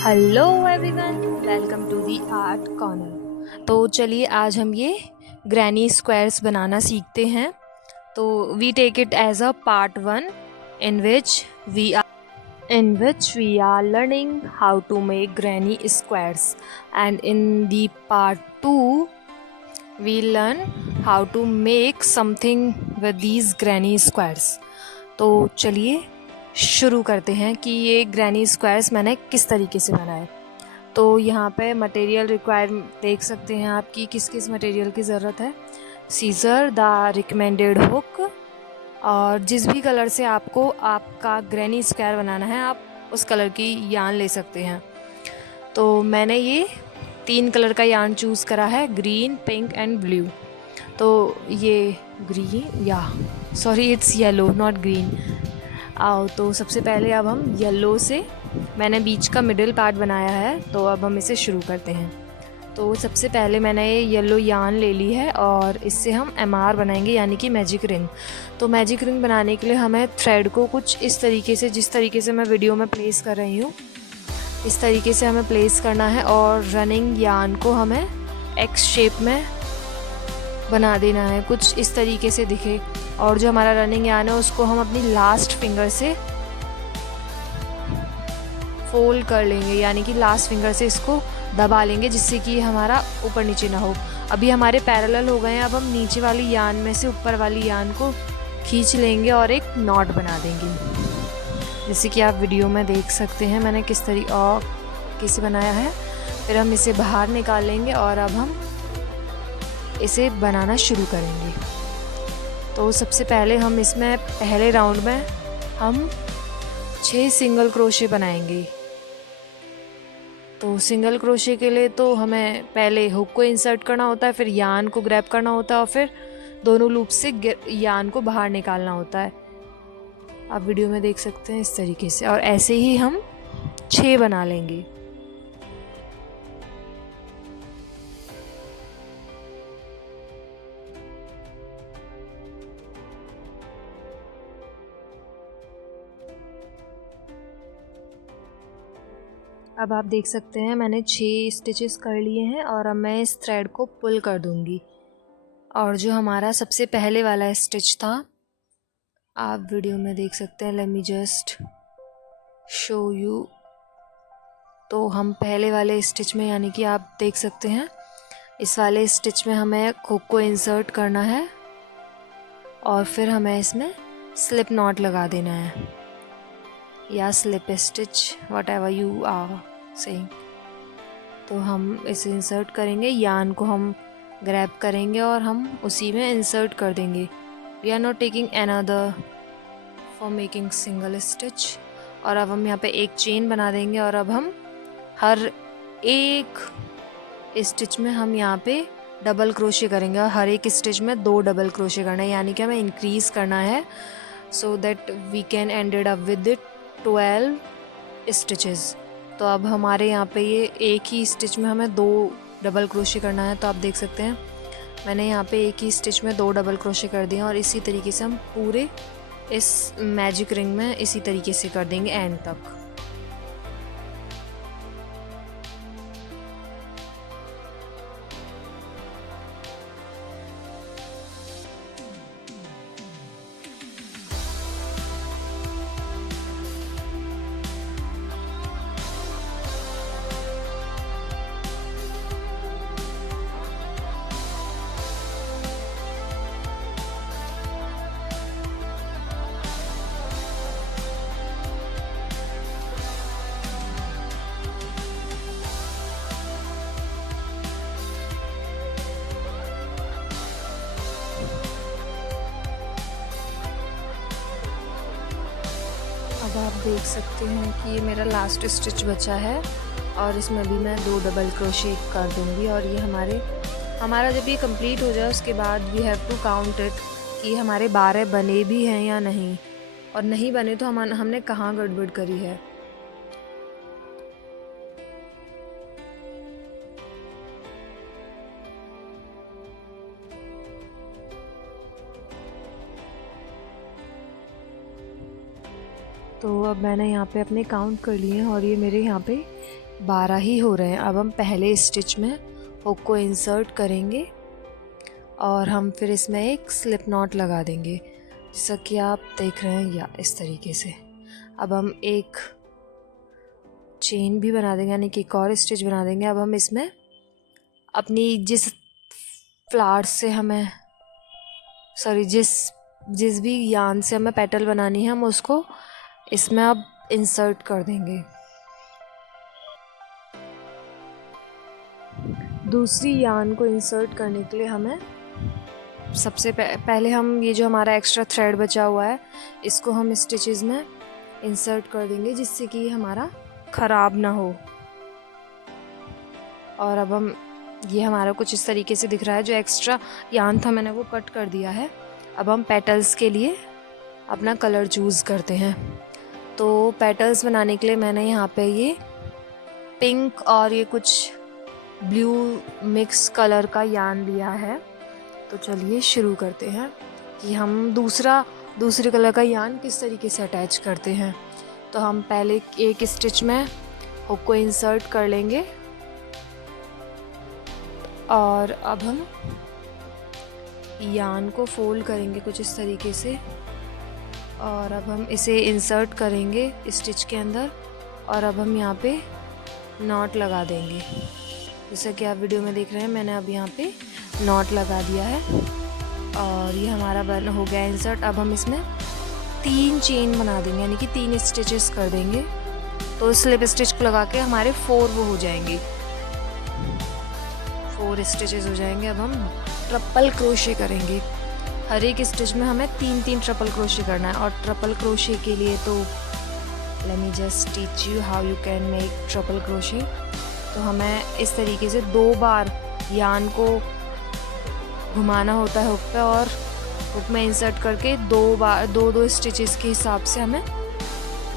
Hello everyone, welcome to the art corner. तो चलिए आज हम ये ग्रैनी स्क्वायर्स बनाना सीखते हैं। तो we take it as a part one in which we are learning how to make granny squares, and in the part two we learn how to make something with these granny squares. तो चलिए शुरू करते हैं कि ये granny squares मैंने किस तरीके से बनाए। तो यहाँ पे मटेरियल रिक्वायर देख सकते हैं आप कि किस किस मटेरियल की ज़रूरत है। सीज़र, द रिकमेंडेड हुक, और जिस भी कलर से आपको आपका ग्रैनी स्क्वायर बनाना है आप उस कलर की यार्न ले सकते हैं। तो मैंने ये 3 कलर का यार्न चूज़ करा है, ग्रीन, पिंक एंड ब्लू। तो ये इट्स येलो नॉट ग्रीन। आओ तो सबसे पहले अब हम येलो से, मैंने बीच का मिडिल पार्ट बनाया है, तो अब हम इसे शुरू करते हैं। तो सबसे पहले मैंने ये येलो यार्न ले ली है और इससे हम MR बनाएंगे, यानी कि मैजिक रिंग। तो मैजिक रिंग बनाने के लिए हमें थ्रेड को कुछ इस तरीके से, जिस तरीके से मैं वीडियो में प्लेस कर रही हूँ, इस तरीके से हमें प्लेस करना है और रनिंग यार्न को हमें एक्स शेप में बना देना है, कुछ इस तरीके से दिखे। और जो हमारा रनिंग यार्न है उसको हम अपनी लास्ट फिंगर से फोल्ड कर लेंगे, यानी कि लास्ट फिंगर से इसको दबा लेंगे जिससे कि हमारा ऊपर नीचे ना हो। अभी हमारे पैरेलल हो गए हैं, अब हम नीचे वाली यार्न में से ऊपर वाली यार्न को खींच लेंगे और एक नॉट बना देंगे, जैसे कि आप वीडियो में देख सकते हैं मैंने किस तरीके से बनाया है। फिर हम इसे बाहर निकालेंगे और अब हम इसे बनाना शुरू करेंगे। तो सबसे पहले हम इसमें पहले राउंड में हम 6 सिंगल क्रोशे बनाएंगे। तो सिंगल क्रोशे के लिए तो हमें पहले हुक को इंसर्ट करना होता है, फिर यार्न को ग्रैब करना होता है और फिर दोनों लूप से यार्न को बाहर निकालना होता है। आप वीडियो में देख सकते हैं इस तरीके से, और ऐसे ही हम 6 बना लेंगे। अब आप देख सकते हैं मैंने 6 स्टिचेस कर लिए हैं और अब मैं इस थ्रेड को पुल कर दूंगी। और जो हमारा सबसे पहले वाला स्टिच था, आप वीडियो में देख सकते हैं, let me just show you. तो हम पहले वाले स्टिच में, यानी कि आप देख सकते हैं इस वाले स्टिच में हमें हुक को इंसर्ट करना है और फिर हमें इसमें स्लिप नॉट लगा देना है, या slip stitch, whatever you are saying. तो हम इसे इंसर्ट करेंगे, यार्न को हम ग्रैब करेंगे और हम उसी में इंसर्ट कर देंगे। We are not taking another for making single stitch. और अब हम यहाँ पे एक चेन बना देंगे और अब हम हर एक स्टिच में हम यहाँ पे डबल क्रोशे करेंगे और हर एक स्टिच में 2 डबल क्रोशे करना है, यानी कि हमें इंक्रीज़ करना है so that we can ended up with 12 stitches. तो अब हमारे यहाँ पे ये एक ही स्टिच में हमें 2 डबल क्रोशे करना है। तो आप देख सकते हैं मैंने यहाँ पे एक ही स्टिच में 2 डबल क्रोशे कर दिए और इसी तरीके से हम पूरे इस मैजिक रिंग में इसी तरीके से कर देंगे एंड तक। अब आप देख सकते हैं कि ये मेरा लास्ट स्टिच बचा है और इसमें भी मैं 2 डबल क्रोशे कर दूंगी। और ये हमारा जब ये कंप्लीट हो जाए उसके बाद we have to count it कि हमारे 12 बने भी हैं या नहीं, और नहीं बने तो हमने कहाँ गड़बड़ करी है। तो अब मैंने यहाँ पे अपने काउंट कर लिए हैं और ये मेरे यहाँ पे 12 ही हो रहे हैं। अब हम पहले स्टिच में हुक को इंसर्ट करेंगे और हम फिर इसमें एक स्लिप नॉट लगा देंगे, जैसा कि आप देख रहे हैं, या इस तरीके से। अब हम एक चेन भी बना देंगे, यानी कि एक और स्टिच बना देंगे। अब हम इसमें अपनी जिस फ्लावर से हमें जिस भी यान से हमें पेटल बनानी है, हम उसको इसमें अब इंसर्ट कर देंगे। दूसरी यान को इंसर्ट करने के लिए हमें सबसे पहले हम ये जो हमारा एक्स्ट्रा थ्रेड बचा हुआ है, इसको हम स्टिचेस में इंसर्ट कर देंगे, जिससे कि हमारा ख़राब ना हो। और अब हम ये हमारा कुछ इस तरीके से दिख रहा है। जो एक्स्ट्रा यान था मैंने वो कट कर दिया है। अब हम पेटल्स के लिए अपना कलर चूज़ करते हैं। तो पेटल्स बनाने के लिए मैंने यहाँ पे ये पिंक और ये कुछ ब्लू मिक्स कलर का यान लिया है। तो चलिए शुरू करते हैं कि हम दूसरे कलर का यान किस तरीके से अटैच करते हैं। तो हम पहले एक स्टिच में हुक को इंसर्ट कर लेंगे और अब हम यान को फोल्ड करेंगे कुछ इस तरीके से, और अब हम इसे इंसर्ट करेंगे स्टिच के अंदर, और अब हम यहाँ पे नॉट लगा देंगे। जैसा कि आप वीडियो में देख रहे हैं, मैंने अब यहाँ पे नॉट लगा दिया है और ये हमारा बन हो गया इंसर्ट। अब हम इसमें 3 चेन बना देंगे, यानी कि 3 स्टिचेस कर देंगे। तो स्लिप स्टिच को लगा के हमारे 4 वो हो जाएंगे, 4 स्टिचेस हो जाएंगे। अब हम ट्रिपल क्रोशे करेंगे। हर एक स्टिच में हमें 3-3 ट्रिपल क्रोशे करना है। और ट्रिपल क्रोशे के लिए तो let me just teach you how you can make triple crochet. तो हमें इस तरीके से 2 बार यान को घुमाना होता है हुक पे, और हुक में इंसर्ट करके 2 स्टिचेस के हिसाब से हमें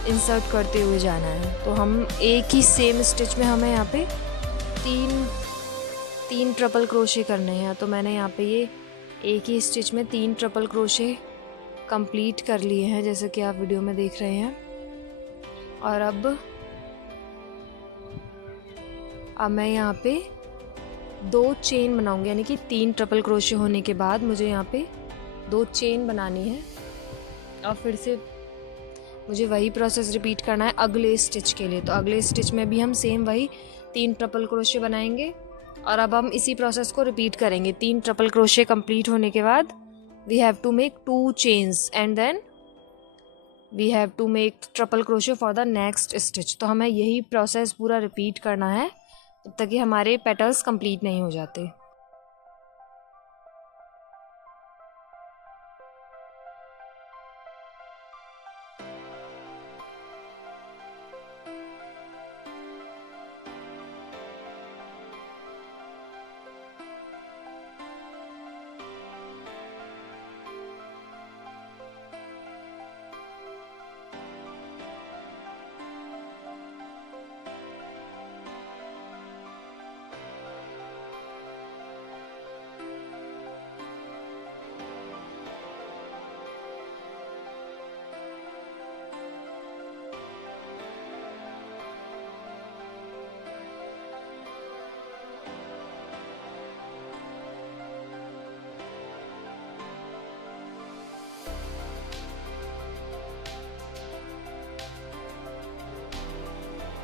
इंसर्ट करते हुए जाना है। तो हम एक ही सेम स्टिच में हमें यहाँ पे 3 ट्रिपल क्रोशे करने हैं। तो मैंने यहाँ पे ये एक ही स्टिच में 3 ट्रिपल क्रोशे कंप्लीट कर लिए हैं, जैसे कि आप वीडियो में देख रहे हैं। और अब मैं यहाँ पे 2 चेन बनाऊंगी, यानी कि 3 ट्रिपल क्रोशे होने के बाद मुझे यहाँ पे 2 चेन बनानी है। और फिर से मुझे वही प्रोसेस रिपीट करना है अगले स्टिच के लिए। तो अगले स्टिच में भी हम सेम वही 3 ट्रिपल क्रोशे बनाएंगे, और अब हम इसी प्रोसेस को रिपीट करेंगे। 3 ट्रिपल क्रोशे कंप्लीट होने के बाद we have to make 2 chains and then we have to make triple crochet for the next stitch. तो हमें यही प्रोसेस पूरा रिपीट करना है जब तक कि हमारे पेटल्स कंप्लीट नहीं हो जाते।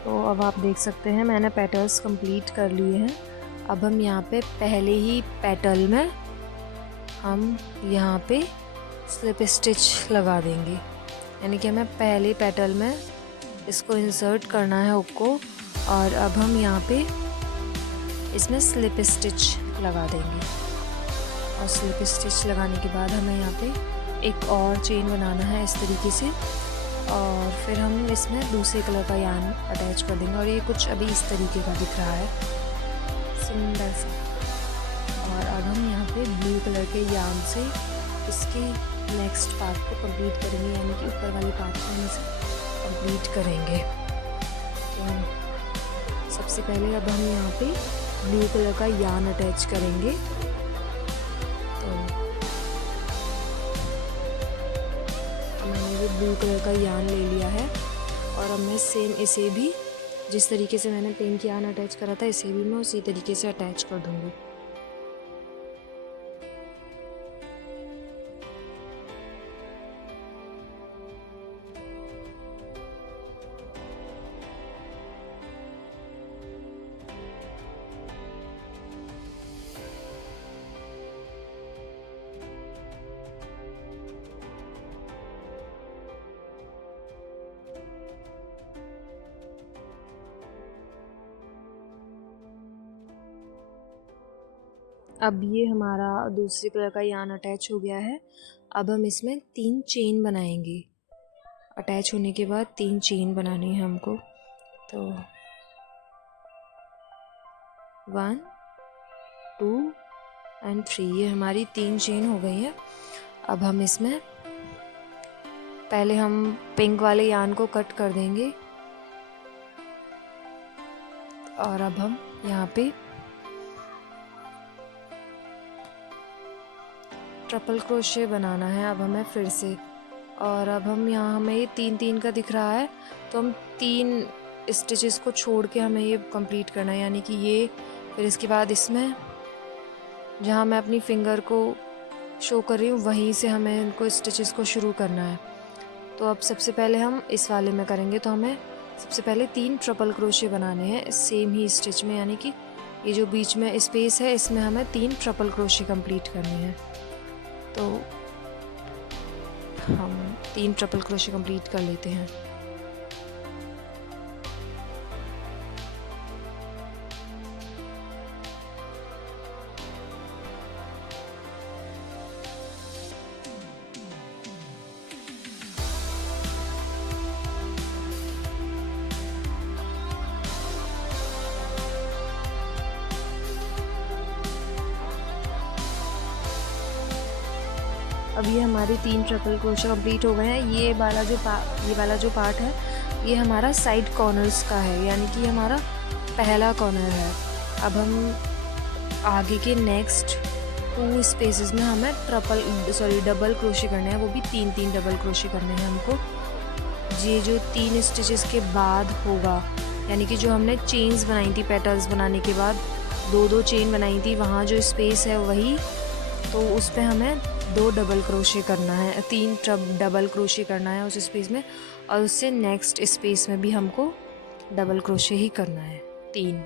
तो अब आप देख सकते हैं मैंने पेटल्स कंप्लीट कर लिए हैं। अब हम यहाँ पे पहले ही पेटल में हम यहाँ पे स्लिप स्टिच लगा देंगे, यानी कि हमें पहले पेटल में इसको इंसर्ट करना है हुक को, और अब हम यहाँ पे इसमें स्लिप स्टिच लगा देंगे। और स्लिप स्टिच लगाने के बाद हमें यहाँ पे एक और चेन बनाना है इस तरीके से, और फिर हम इसमें दूसरे कलर का यान अटैच कर देंगे। और ये कुछ अभी इस तरीके का दिख रहा है, सुंदर सा। और अब हम यहाँ पे ब्लू कलर के यान से इसके नेक्स्ट पार्ट को कंप्लीट करेंगे, यानी कि ऊपर वाले पार्ट को हम इसे कंप्लीट करेंगे। तो सबसे पहले अब हम यहाँ पे ब्लू कलर का यान अटैच करेंगे। तो मैंने ये ब्लू कलर का यान ले लिया है, और अब मैं सेम इसे भी जिस तरीके से मैंने पिंक यार्न अटैच करा था इसे भी मैं उसी तरीके से अटैच कर दूँगी। अब ये हमारा दूसरे कलर का यार्न अटैच हो गया है। अब हम इसमें 3 चेन बनाएंगे। अटैच होने के बाद 3 चेन बनानी है हमको। तो 1 2 एंड 3 ये हमारी 3 चेन हो गई है। अब हम इसमें पहले हम पिंक वाले यार्न को कट कर देंगे और अब हम यहाँ पे ट्रिपल क्रोशे बनाना है अब हमें फिर से। और अब हम यहाँ हमें ये 3-3 का दिख रहा है तो हम 3 स्टिचेस को छोड़ के हमें ये कंप्लीट करना है, यानी कि ये फिर इसके बाद इसमें जहाँ मैं अपनी फिंगर को शो कर रही हूँ वहीं से हमें इनको स्टिचेस को शुरू करना है। तो अब सबसे पहले हम इस वाले में करेंगे तो हमें सबसे पहले 3 ट्रिपल क्रोशे बनाने हैं सेम ही स्टिच में, यानी कि ये जो बीच में स्पेस है इसमें हमें 3 ट्रिपल क्रोशे कंप्लीट करने हैं। तो हम 3 ट्रिपल क्रोशे कंप्लीट कर लेते हैं। अब ये हमारी 3 ट्रिपल क्रोशे कंप्लीट हो गए हैं। ये वाला जो पार्ट है ये हमारा साइड कॉर्नर्स का है, यानी कि हमारा पहला कॉर्नर है। अब हम आगे के नेक्स्ट 2 स्पेसेस में हमें डबल क्रोशे करने हैं, वो भी 3-3 डबल क्रोशे करने हैं हमको। ये जो 3 स्टिचेस के बाद होगा, यानी कि जो हमने चेन्स बनाई थी पेटल्स बनाने के बाद 2-2 चेन बनाई थी, वहाँ जो स्पेस है वही, तो उस पर हमें 2 डबल क्रोशे करना है, 3 डबल क्रोशे करना है उस स्पेस में, और उससे नेक्स्ट स्पेस में भी हमको डबल क्रोशे ही करना है 3।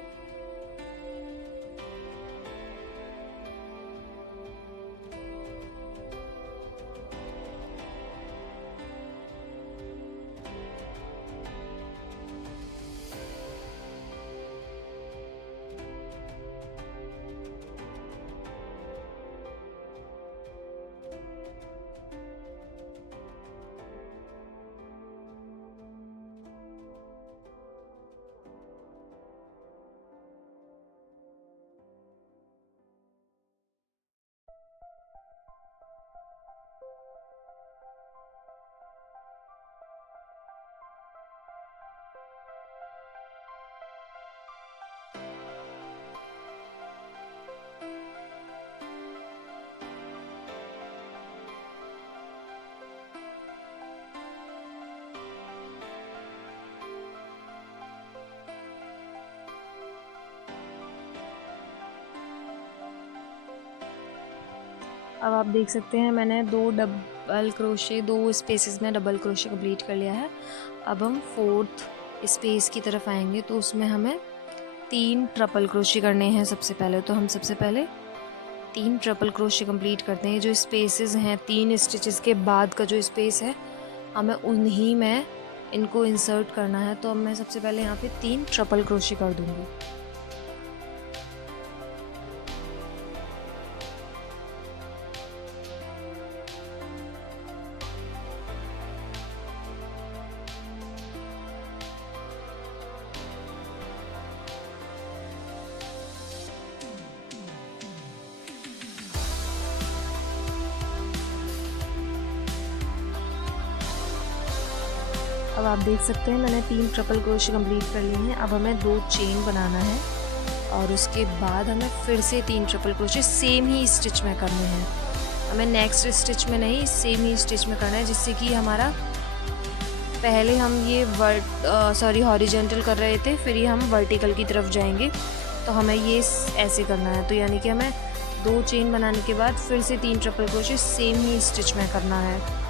अब आप देख सकते हैं मैंने 2 स्पेसेस में डबल क्रोशे कंप्लीट कर लिया है। अब हम 4th स्पेस की तरफ आएंगे तो उसमें हमें 3 ट्रिपल क्रोशे करने हैं सबसे पहले। तो हम सबसे पहले 3 ट्रिपल क्रोशे कंप्लीट करते हैं। जो स्पेसेस हैं 3 स्टिचेस के बाद का जो स्पेस है हमें उन्हीं में इनको इंसर्ट करना है। तो अब मैं सबसे पहले यहाँ पे 3 ट्रिपल क्रोशे कर दूँगी। अब आप देख सकते हैं मैंने 3 ट्रिपल क्रोशे कंप्लीट कर लिए हैं। अब हमें 2 चेन बनाना है और उसके बाद हमें फिर से 3 ट्रिपल क्रोशे सेम ही स्टिच में करने हैं। हमें नेक्स्ट स्टिच में नहीं, सेम ही स्टिच में करना है, जिससे कि हमारा पहले हम ये हॉरिजॉन्टल कर रहे थे, फिर ये हम वर्टिकल की तरफ जाएंगे। तो हमें ये ऐसे करना है। तो यानी कि हमें 2 चेन बनाने के बाद फिर से 3 ट्रिपल क्रोशे सेम ही स्टिच में करना है।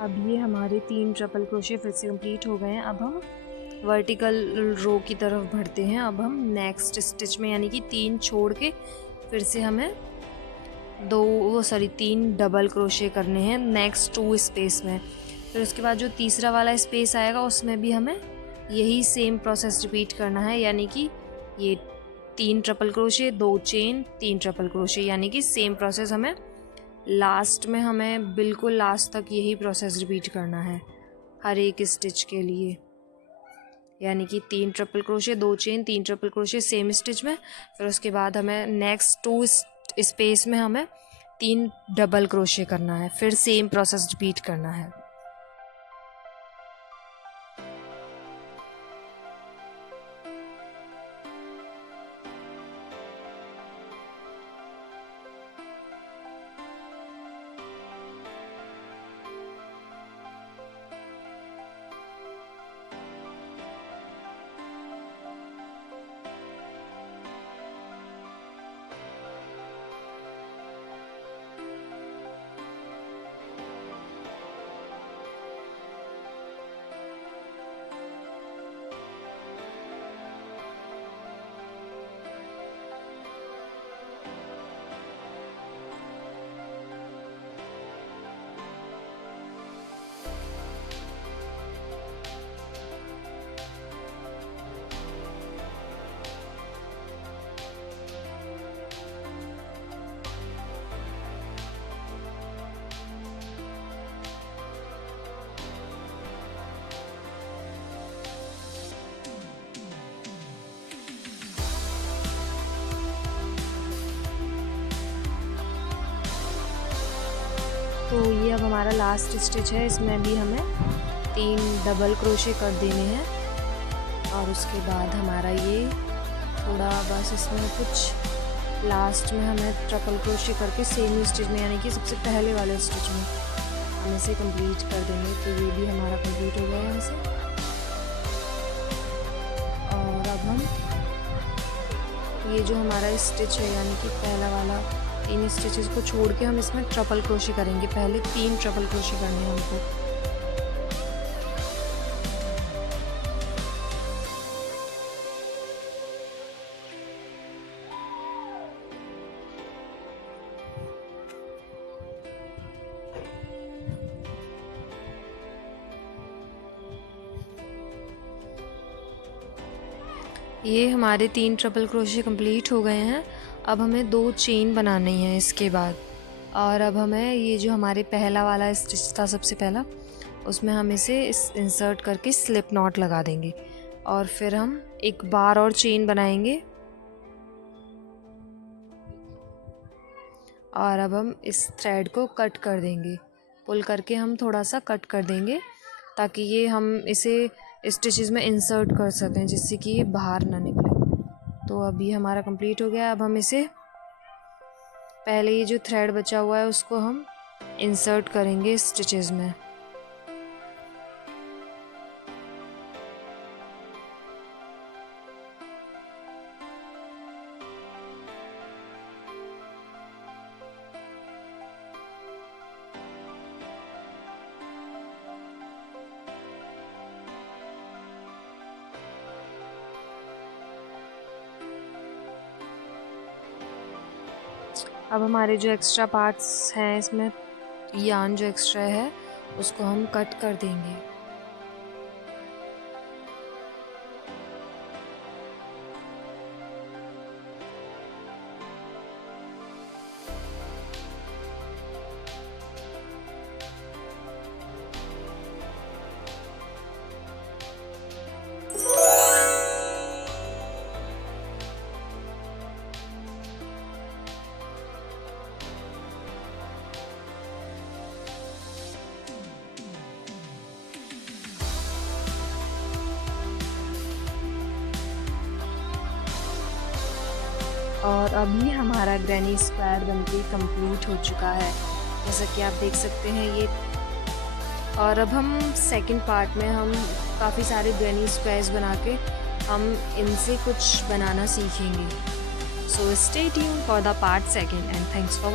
अब ये हमारे 3 ट्रिपल क्रोशे फिर से कंप्लीट हो गए हैं। अब हम वर्टिकल रो की तरफ बढ़ते हैं। अब हम नेक्स्ट स्टिच में यानी कि 3 छोड़ के फिर से हमें 3 डबल क्रोशे करने हैं नेक्स्ट 2 स्पेस में। फिर उसके बाद जो तीसरा वाला स्पेस आएगा उसमें भी हमें यही सेम प्रोसेस रिपीट करना है, यानी कि ये 3 triple crochet, 2 chain, 3 triple crochet, यानी कि सेम प्रोसेस हमें लास्ट में हमें बिल्कुल लास्ट तक यही प्रोसेस रिपीट करना है हर एक स्टिच के लिए। यानी कि 3 triple crochet, 2 chain, 3 triple crochet same stitch में। फिर उसके बाद हमें नेक्स्ट 2 स्पेस में हमें 3 डबल क्रोशे करना है, फिर सेम प्रोसेस रिपीट करना है। तो ये अब हमारा लास्ट स्टिच है, इसमें भी हमें 3 डबल क्रोशे कर देने हैं। और उसके बाद हमारा ये थोड़ा बस इसमें कुछ लास्ट में हमें ट्रिपल क्रोशे करके सेम स्टिच में यानी कि सबसे पहले वाले स्टिच में हम इसे कंप्लीट कर देंगे। तो ये भी हमारा कंप्लीट हो गया है यहाँ से। और अब हम ये जो हमारा स्टिच है यानी कि पहला वाला 3 स्टिचेस को छोड़ के हम इसमें ट्रिपल क्रोशे करेंगे। पहले 3 ट्रिपल क्रोशे करने हैं हमको। ये हमारे 3 ट्रिपल क्रोशे कंप्लीट हो गए हैं। अब हमें 2 चेन बनानी है इसके बाद। और अब हमें ये जो हमारे पहला वाला स्टिच था सबसे पहला, उसमें हम इसे इंसर्ट करके स्लिप नॉट लगा देंगे। और फिर हम एक बार और चेन बनाएंगे। और अब हम इस थ्रेड को कट कर देंगे, पुल करके हम थोड़ा सा कट कर देंगे ताकि ये हम इसे स्टिचेस में इंसर्ट कर सकें, जिससे कि ये बाहर ना निकले। तो अभी हमारा कंप्लीट हो गया। अब हम इसे पहले ये जो थ्रेड बचा हुआ है उसको हम इंसर्ट करेंगे स्टिचेस में। अब हमारे जो एक्स्ट्रा पार्ट्स हैं इसमें यार्न जो एक्स्ट्रा है उसको हम कट कर देंगे। और अभी हमारा ग्रैनी स्क्वायर बनके कंप्लीट हो चुका है, जैसा कि आप देख सकते हैं ये। और अब हम सेकंड पार्ट में हम काफ़ी सारे ग्रैनी स्क्वायर्स बना के हम इनसे कुछ बनाना सीखेंगे। So stay tuned for the part second and thanks for